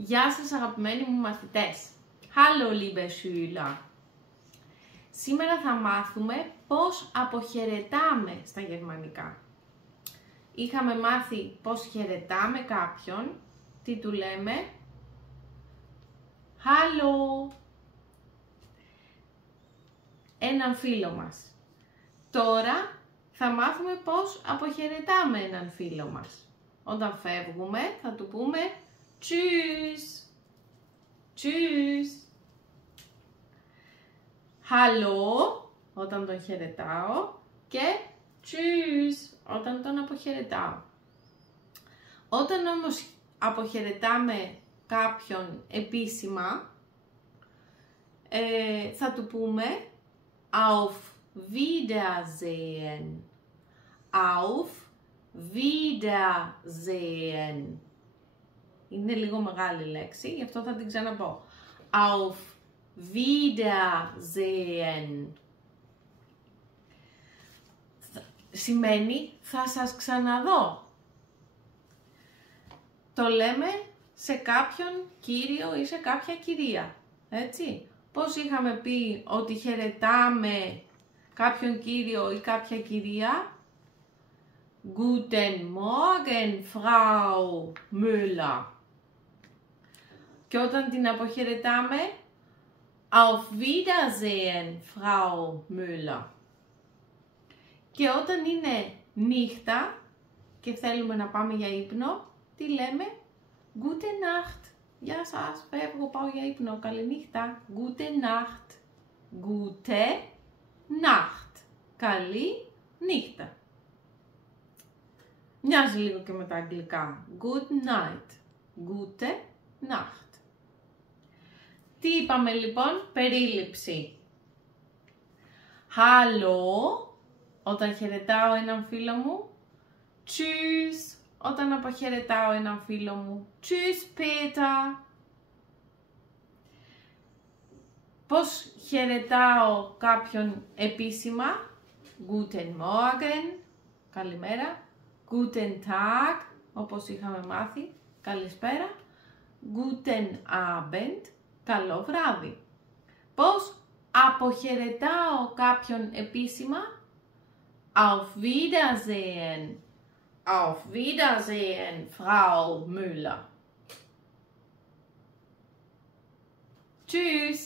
Γεια σας αγαπημένοι μου μαθητές. Hallo liebe Schüler. Σήμερα θα μάθουμε πώς αποχαιρετάμε στα γερμανικά. Είχαμε μάθει πώς χαιρετάμε κάποιον. Τι του λέμε? Hallo. Έναν φίλο μας. Τώρα θα μάθουμε πώς αποχαιρετάμε έναν φίλο μας. Όταν φεύγουμε θα του πούμε Tschüss. Tschüss. Hallo όταν τον χαιρετάω και Tschüss όταν τον αποχαιρετάω. Όταν όμως αποχαιρετάμε κάποιον επίσημα θα του πούμε Auf Wiedersehen. Auf Wiedersehen. Είναι λίγο μεγάλη λέξη, γι' αυτό θα την ξαναπώ. Auf Wiedersehen. Σημαίνει θα σας ξαναδώ. Το λέμε σε κάποιον κύριο ή σε κάποια κυρία. Έτσι. Πώς είχαμε πει ότι χαιρετάμε κάποιον κύριο ή κάποια κυρία? Guten Morgen, Frau Müller. Και όταν την αποχαιρετάμε, Auf Wiedersehen, Frau Müller. Και όταν είναι νύχτα και θέλουμε να πάμε για ύπνο, τι λέμε? Gute Nacht. Γεια σας, φεύγω, πάω για ύπνο. Καληνύχτα. Gute Nacht. Gute Nacht. Καλή νύχτα. Μοιάζει λίγο και με τα αγγλικά. Good night. Gute Nacht. Τι είπαμε λοιπόν? Περίληψη. Hallo όταν χαιρετάω έναν φίλο μου. Tschüss όταν αποχαιρετάω έναν φίλο μου. Tschüss Peter. Πώς χαιρετάω κάποιον επίσημα? Guten Morgen. Καλημέρα. Guten Tag. Όπως είχαμε μάθει. Καλησπέρα. Guten Abend. Καλό βράδυ. Πώς αποχαιρετάω κάποιον επίσημα? Auf Wiedersehen. Auf Wiedersehen, Frau Müller. Tschüss.